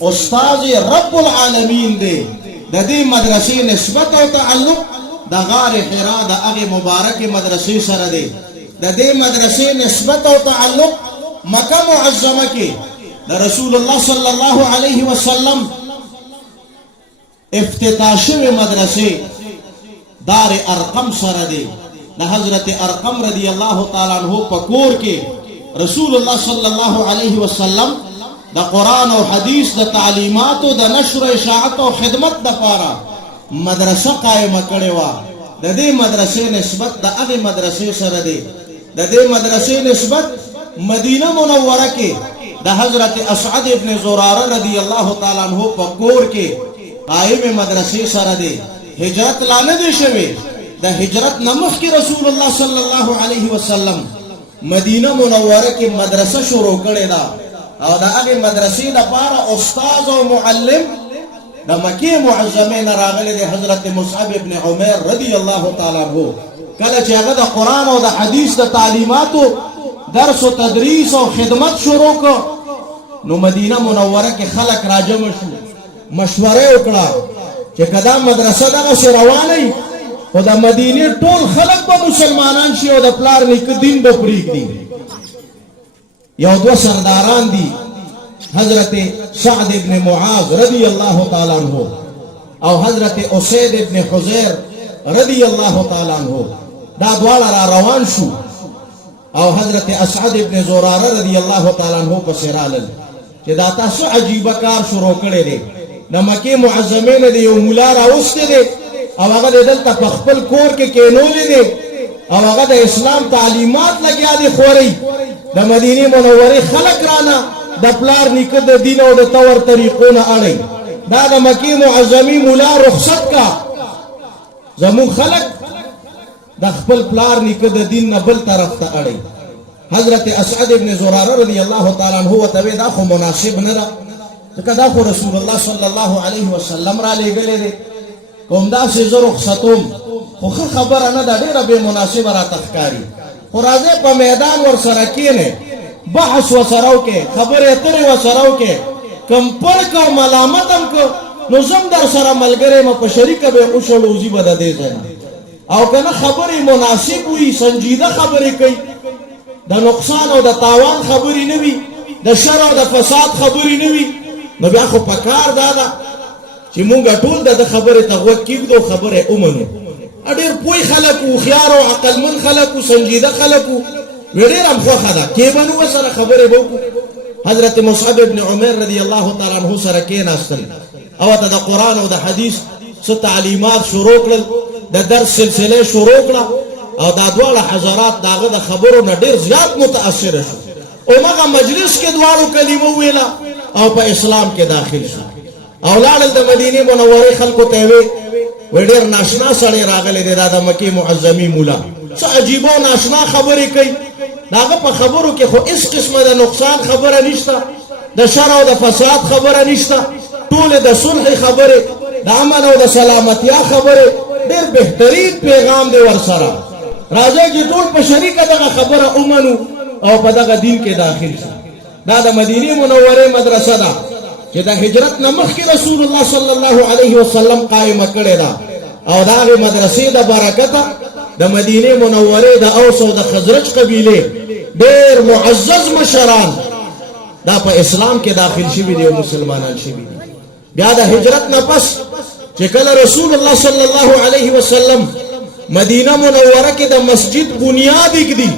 استاد رب العالمین دی د دې مدرسې نسبت او تعلق د غار حرا د هغه مبارک مدرسې سره دی د دې مدرسې نسبت او تعلق مکه معظمه کې د رسول الله صلی الله علیه وسلم افتتاح شوی مدرسې دار ارقم سره دی د حضرت ارقم رضی الله تعالی عنہ په کور کې رسول الله صلی الله علیه وسلم د قرآن او حدیث د تعلیمات او د نشر اشاعت او خدمت د پاره مدرسه قائمه کړې و د دې مدرسې نسبت د هغه مدرسې سره دی د دې مدرسې نسبت مدینه منوره کې د حضرت اسعد ابن زراره رضی الله تعالی عنہ په کور کې قائم مدرسې سره دی هجرت لا نه دی شوی د هجرت نمخ کې رسول الله صلی الله علیه وسلم مدینه منوره کې مدرسه شروع کړې ده او د هغه مدرسې لپاره استاد او معلم د مکه معظمه نه راغلی دی حضرت مصعب ابن عمر رضی الله تعالی عنہ کله چې هغه د قرآن او د حدیث د تعلیماتو درس او تدریس او خدمت شروع کړ نو مدینه منوره کې خلک راجم شو مشوره وکړه چې کدا مدرسه دغه روانه او د مدینه ټول خلک به مسلمانان شي او د پلار نیک دین به پریږدي یو دو سرداران دي حضرت سعد ابن معاذ رضی الله تعالی عنہ او حضرت اسید ابن حضیر رضی الله تعالی عنہ دا دواړه را روان شو او حضرت اسعد ابن زراره رضی الله تعالی عنہ په سرالل چې دا تاسو عجیب کار شروع کړی دی د مکه معظمه نه یو مولا راوسته دی او هغه دلته په خپل کور کې کېنولې دی او هغه د اسلام تعلیمات لګیا دی خوري د مدینه منوره خلق رانا د پلار نیکه د دین او د تور طریقونه اړي دا د مکه معظمه مولا رخصت کا زمون خلق د خپل پلار نیکه د دین نه بل طرف ته اړي حضرت اسعد ابن زراره رضی الله تعالی عنہ وتوی دا خو مناسب نه ده ځکه دا خو رسول الله صلی الله علیه وسلم را لېږلی دی کوم داسې زه رخصتوم خو ښه خبره نه ده ډېره بې مناسبه راته ښکاري خو راځئ په میدان ورسره کښېنئ بحث ورسره وکړئ خبرې اترې ورسره وکړئ کم پړ که ملامت هم که نو زم در سره ملګری یم په شریکه به یې وشړو وځي به د دې ځای نه او که نه خبرې مناسب وي سنجیده خبرې کوي د نقصان او د تاوان خبرې نه وي د شر او د فساد خبرې نه وي نو بیا خو پکار دا ده چې مونږ ټول د خبرې ته غوږ کېږدو خبرې ومنو ډېر پوه خلک وو هوښیار او عقلمند خلک وو سنجیده خلک وو وی ډېر هم خوښه ده کې به نو ورسره خبرې به وکړو حضرت مصعب ابن عمر رضی الله تعالی عنہ سره کېناستل او ته د قرآن او د حدیث څه تعلیمات شروع کړل د درس سلسله شروع کړه او دا دواړه حضرات د هغه د خبرو نه ډېر زیات متاثره شو او هغه مجلس کې دواړو کلمه ویله او په اسلام کې داخل شو او لاړل د مدینه منورې خلکو ته وی ډېر ناشنا سړی راغلی دی دا د مکې معظمې مولا څه عجیبه او ناشنا خبرې کوي د هغه په خبرو کې خو هېڅ قسمه د نقصان خبره نشته د شر او د فساد خبره نشته ټولې د صلح خبرې د امن او د سلامتیا خبرې ډېر بهترین پیغام دی ورسره راځئ چې ټول په شریکه دغه خبره ومنو او په دغه دین کې داخل شو دا د مدینه منورې مدرسه ده چې د هجرت نه مخکې رسول الله صلی الله علیه وسلم قائمه کړې ده او د هغې مدرسې د برکته د مدینه منورې د اوس او د خزرج قبیلې ډېر معزز مشران دا په اسلام کې داخل شوي دي او مسلمانان شوي دي بیا د هجرت نه پس چې کله رسول الله صلی الله علیه وسلم مدینه منوره کې د مسجد بنیاد ایږدي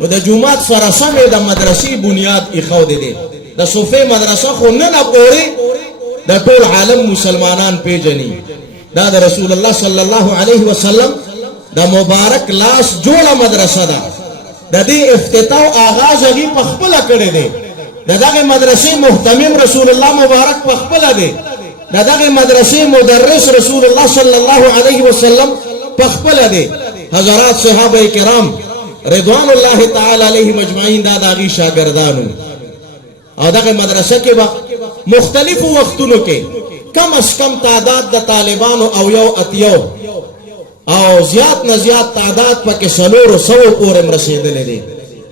نو د جومات سره سمې د مدرسې بنیاد ایښودی دی د صوفۍ مدرسه خو نن پورې د ټول عالم مسلمانان پیژني دا د رسول الله صلی الله علیه وسلم د مبارک لاس جوړه مدرسه ده د دې افتتاح او آغاز هغې په خپله کړی دی د دغې مدرسې محتمم رسول الله مبارک په خپله دی د دغې مدرسې مدرس رسول الله صلی الله علیه وسلم په خپله دی حضرات صحابه کرام رضوان الله تعالی علیهم اجمعین دا د هغې شاګردانو او دغه مدرسه کې به مختلفو وختونو کې کم از کم تعداد د طالبانو او یو اتیو او زیات نه زیات تعداد پکې 400 پورې رسیدلې دي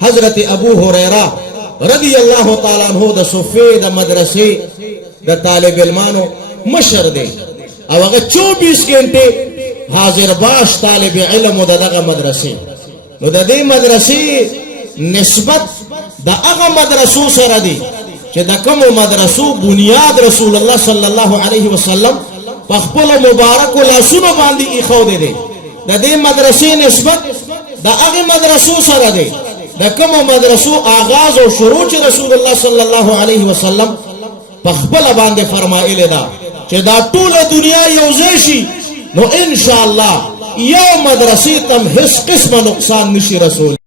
حضرت ابو هريره رضی الله تعالی عنہ د صوفی د مدرسې د طالب علمانو مشر دی او هغه 24 غنټه حاضر باش طالب علم د دغه مدرسې. نو د دې مدرسې نسبت د هغه مدرسو سره دی چې د کوم مدرسو بنیاد رسول الله صلی الله علیه وسلم په خپل مبارک لاسونو باندې ایښو دی. د دې مدرسې نسبت د هغه مدرسو سره دی د کوم مدرسو آغاز او شروع چې رسول الله صلی الله علیه وسلم په خپل باندې فرمایلی دا چې دا ټوله دنیا یو ځای شي نو ان شاء الله یو مدرسې تم هیڅ قسمه نقصان نشي رسول.